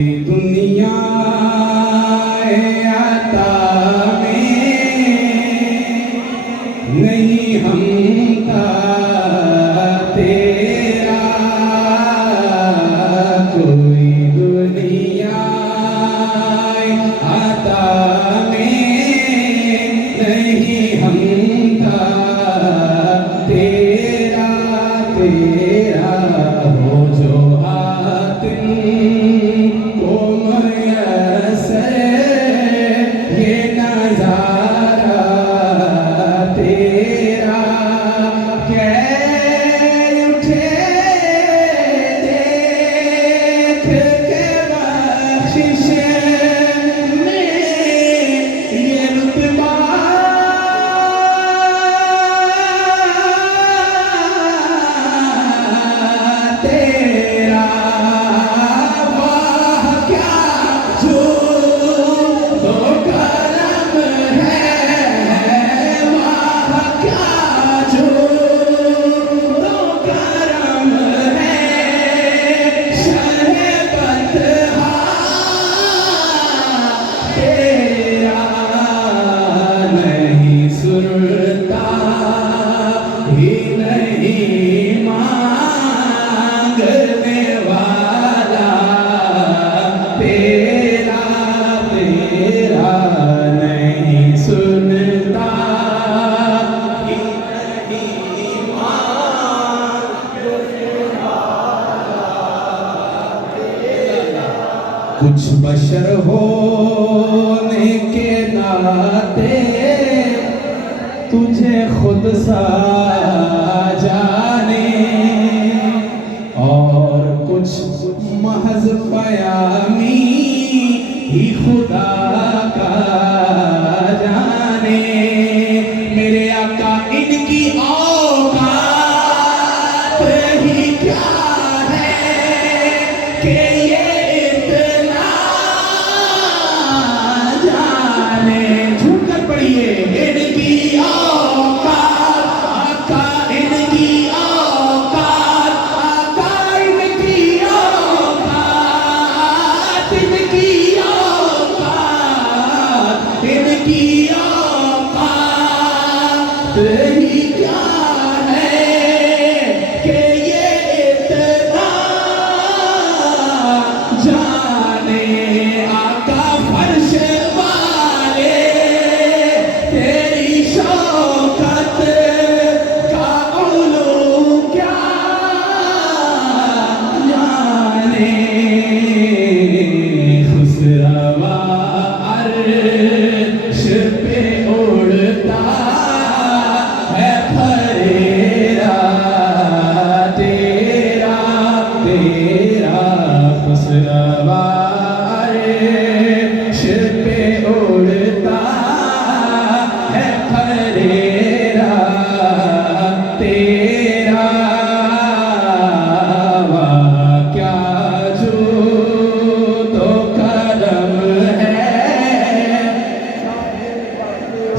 दुनिया आता में नहीं हमता तेरा कोई दुनिया आता में नहीं हमता तेरा तेरा हो जो हातिम कुछ बशर होने के नाते तुझे खुद सा जाने और कुछ महज पयामी ही खुदा का जाने। मेरे आका इनकी औकात ही क्या है कि ये ही क्या है कि ये इतना जाने। आका फर्श वाले तेरी शौकत का उलू क्या जाने। खुसरवा अर्श पे उड़ता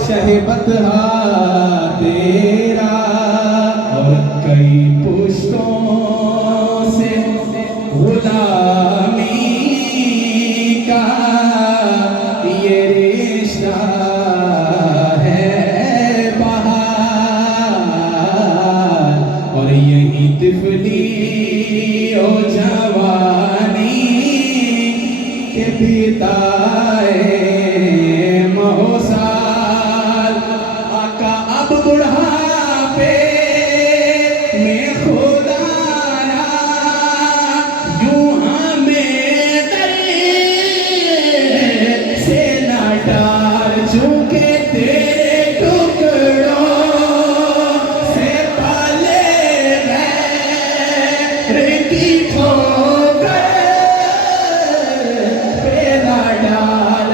शहीबत तेरा और कई पुश्तों से गुलामी का ये रिश्ता है बहार। और यही तिफली ओ जवानी के बिताए महोसा बुढ़ापे में खुदाया यूं हमें दर से न डाल चुके तेरे टुकड़ों से पाले गए की ठोकर पे न डाल।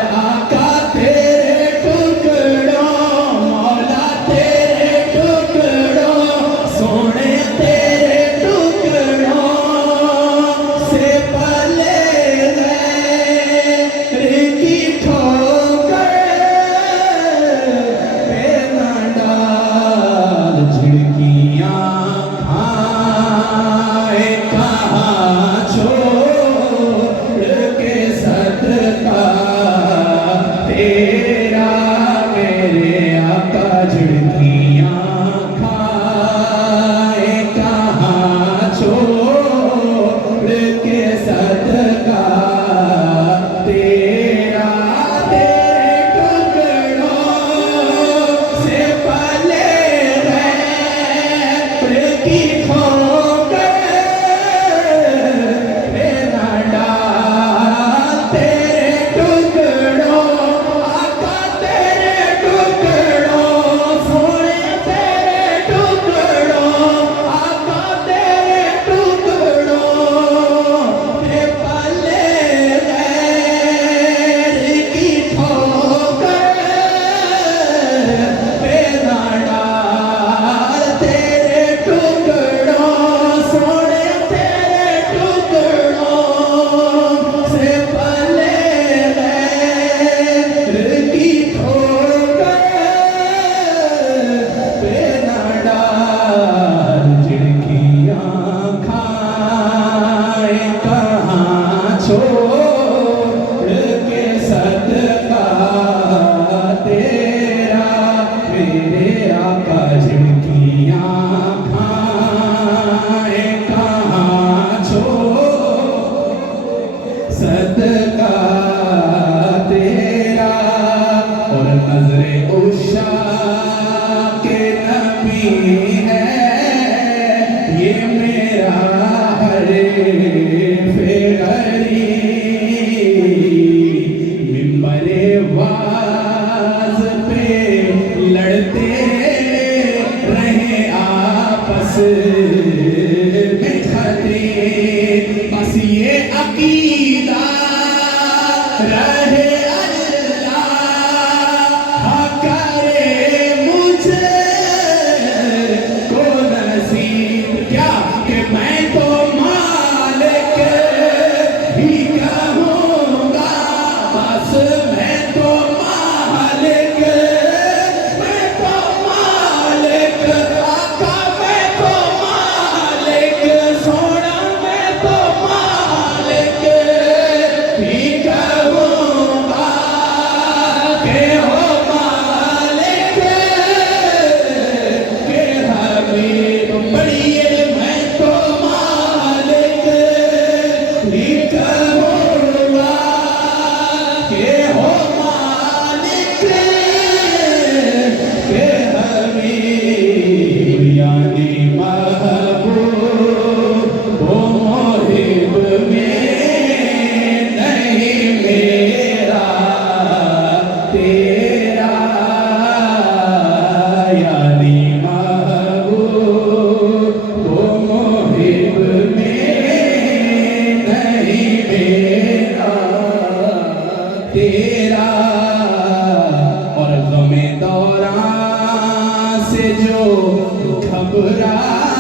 सदका तेरा और नजरे उषा के नबी है ये मेरा हरीफे मिंबरे वाज पे लड़ते रहे आपस में खतरे बस ये अकीदा रहे अल्लाह करे मुझे को नसीब क्या कि मैं तो मालिक ही कहूँगा बस मैं तो मालिक आका मैं तो मालिक सोना मैं तो मालिक ही कहूँगा के हो मालिक के हबीब बढ़िए मैं तो मालिक ही कहूँगा के हो मालिक के हबीब यानी महबूब वो मोहिब में नहीं मेरा तेरा यानी महबूब वो मोहिब में नहीं मेरा तेरा और गमे दौरान से जो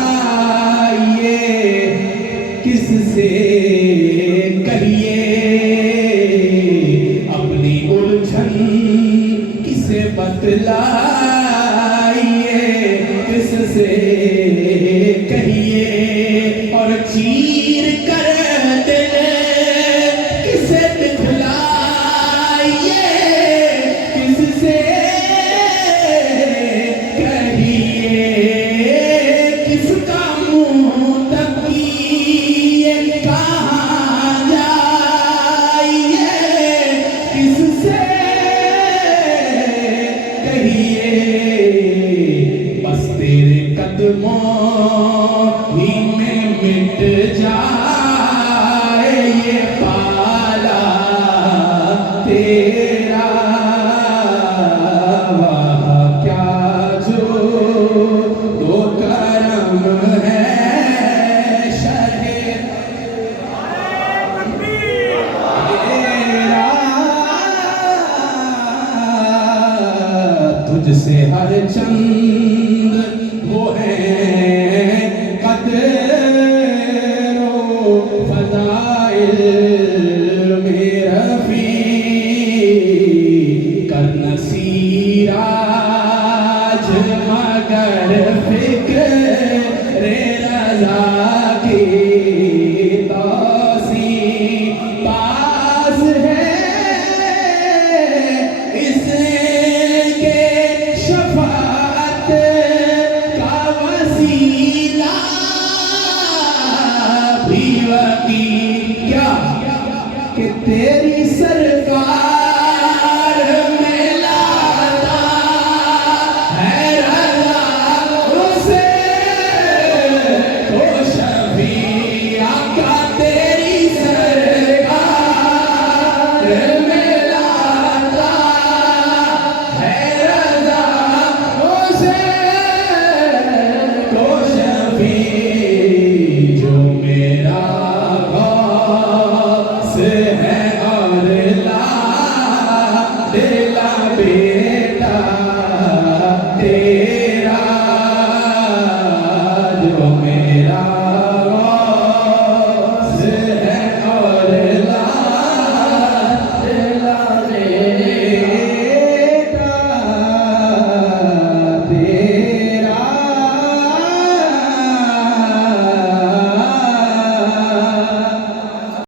घबराइए किससे कहिए अपनी उलझन किसे बतलाइए किससे कहिए और चीर कर दिल किसे दिखलाइए किससे कहिए किसका मुंह तकिए कहाँ जाइए किससे कहिए बस तेरे कदमों ही में मिट जाए ये पाला तेरा वाह क्या जो दो करम है शहे तेरा तुझसे हर चंद वो है कदरो फजाइल में रफी कर नसीराज मगर फिक्र रे रजा की तौसी पास है इसके शफाअत का वसीला भी वकील क्या कि तेरी सरकार